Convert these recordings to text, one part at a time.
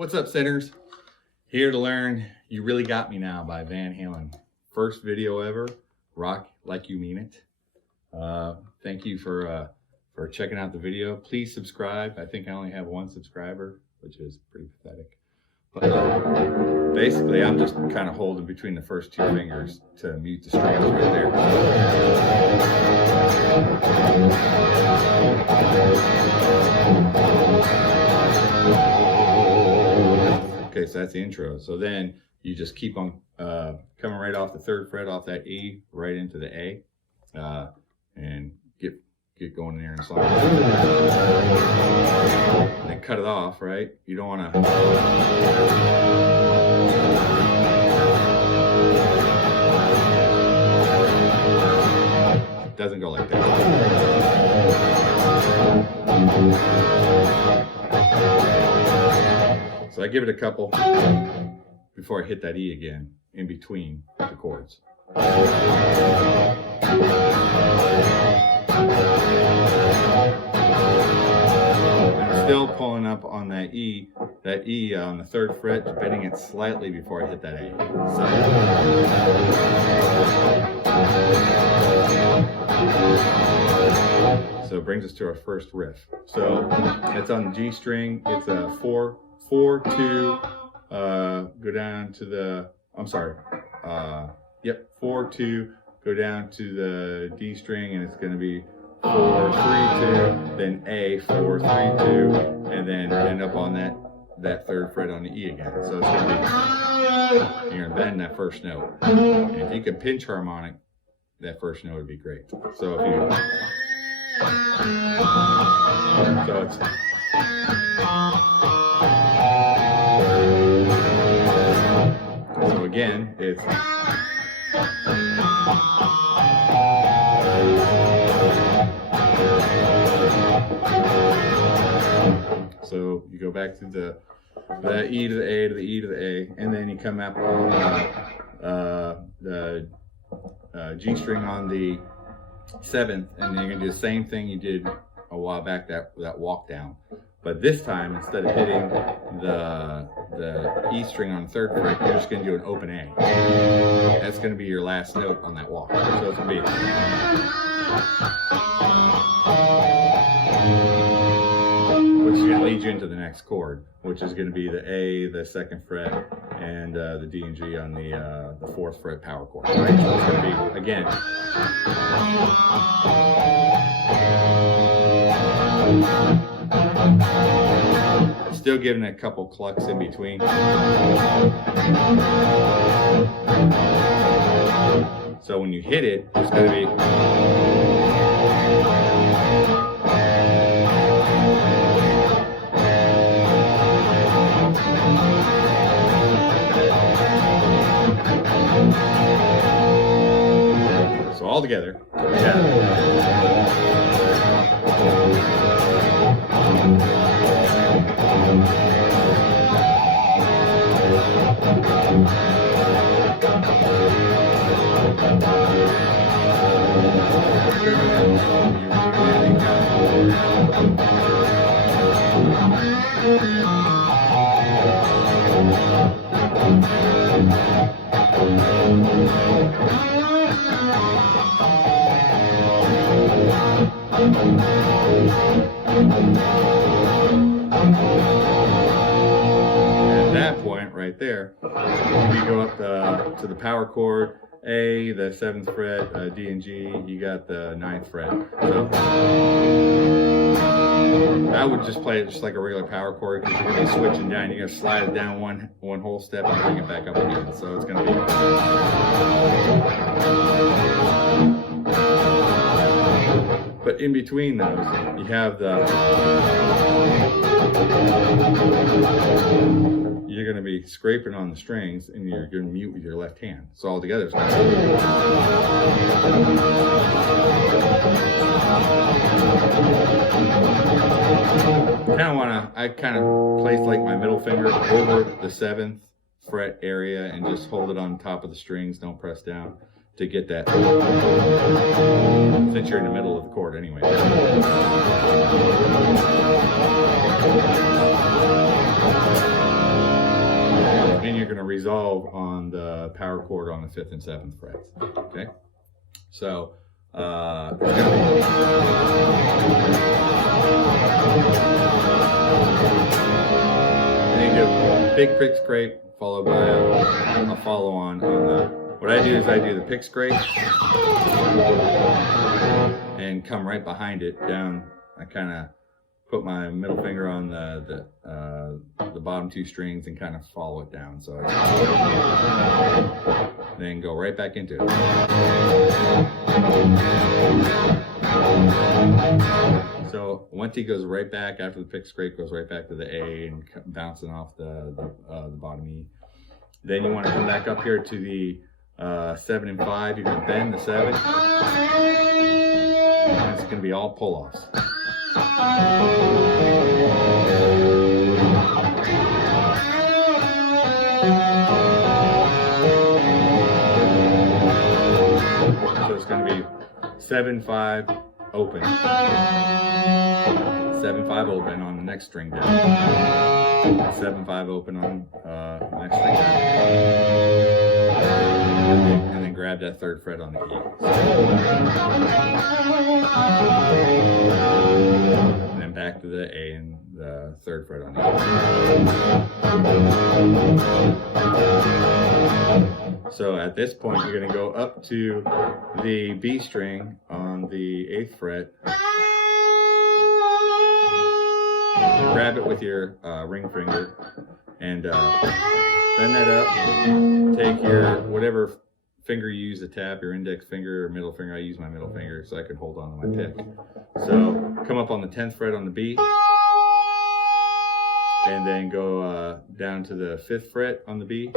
What's up, sinners? Here to learn You Really Got Me Now by Van Halen. First video ever. Rock like you mean it. Thank you for checking out the video. Please subscribe. I think I only have one subscriber, which is pretty pathetic. But basically, I'm just kind of holding between the first two fingers to mute the strings right there. Okay, so that's the intro. So then you just keep on coming right off the third fret off that E right into the A, and get going in there and slide. And then cut it off, right? You don't want to. It doesn't go like that. So I give it a couple before I hit that E again in between the chords. I'm still pulling up on that E on the third fret, bending it slightly before I hit that A. So it brings us to our first riff. So it's on the G string. It's a 4, 2, go down to the, 4, 2, go down to the D string, and it's going to be 4, 3, 2, then A, 4, 3, 2, and then end up on that third fret on the E again. So it's going to be, you're going to bend that first note. And if you can pinch harmonic, that first note would be great. So if you, so it's, so again, it's, so you go back to the E to the A to the E to the A, and then you come up on the G string on the 7th, and then you're gonna do the same thing you did a while back, that walk down. But this time, instead of hitting the E string on the 3rd fret, you're just going to do an open A. That's going to be your last note on that walk. So it's going to be, which is going to lead you into the next chord, which is going to be the A, the 2nd fret, and the D and G on the 4th fret power chord. Right? So it's going to be, again, still giving it a couple clucks in between. So when you hit it, it's going to be, so all together. At that point right there, you go up to the power chord, A, the 7th fret, D and G, you got the 9th fret. So I would just play it just like a regular power chord, because you're going to be switching down. You're going to slide it down one whole step and bring it back up again. So it's going to be, but in between those, you have you're going to be scraping on the strings, and you're going to mute with your left hand. So all together it's going to I kind of place like my middle finger over the 7th fret area and just hold it on top of the strings, don't press down, to get that, since you're in the middle of the chord anyway. going to resolve on the power chord on the 5th and 7th frets. Okay, so and you do a big pick scrape followed by a follow on the. What I do is I do the pick scrape and come right behind it down. I kind of put my middle finger on the bottom 2 strings and kind of follow it down. So then go right back into it. So once he goes right back after the pick scrape, goes right back to the A and bouncing off the bottom E. Then you want to come back up here to the 7 and 5. You're going to bend the 7. And it's going to be all pull-offs. So it's going to be 7, 5, open. 7, 5, open on the next string down. 7, 5, open on the next string down. And then grab that 3rd fret on the E. And then back to the A and the 3rd fret on the E. So at this point, you're going to go up to the B string on the 8th fret. Grab it with your ring finger and bend that up. Take your whatever finger you use to tap, your index finger or middle finger. I use my middle finger so I can hold on to my pick. So come up on the 10th fret on the B, and then go down to the 5th fret on the B.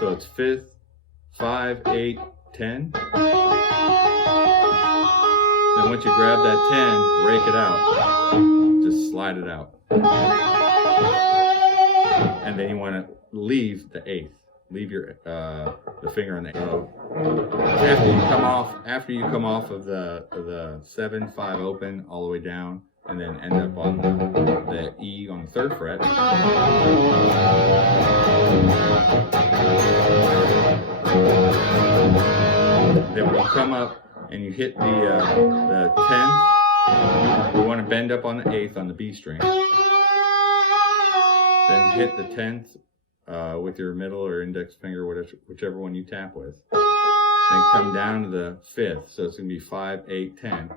So it's 5th, 5, 8, 10. Then once you grab that 10, rake it out. Just slide it out. And then you want to leave the 8th. Leave your the finger on the 8th. After you come off of the 7, 5 open all the way down, and then end up on the E on the 3rd fret. Then we'll come up and you hit the 10th. You want to bend up on the 8th on the B string. Then hit the 10th with your middle or index finger, whichever one you tap with. Then come down to the 5th. So it's going to be 5, 8, 10.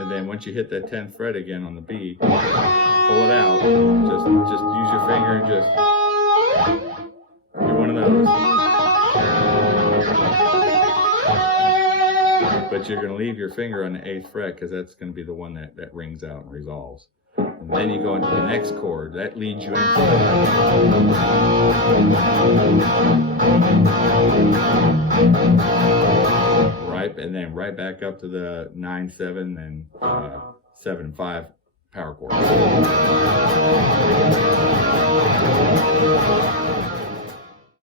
And then once you hit that 10th fret again on the B, pull it out. Just use your finger and just do one of those. But you're going to leave your finger on the 8th fret because that's going to be the one that rings out and resolves. And then you go into the next chord. That leads you into right, and then right back up to the 9, 7, and 7, 5 power chord.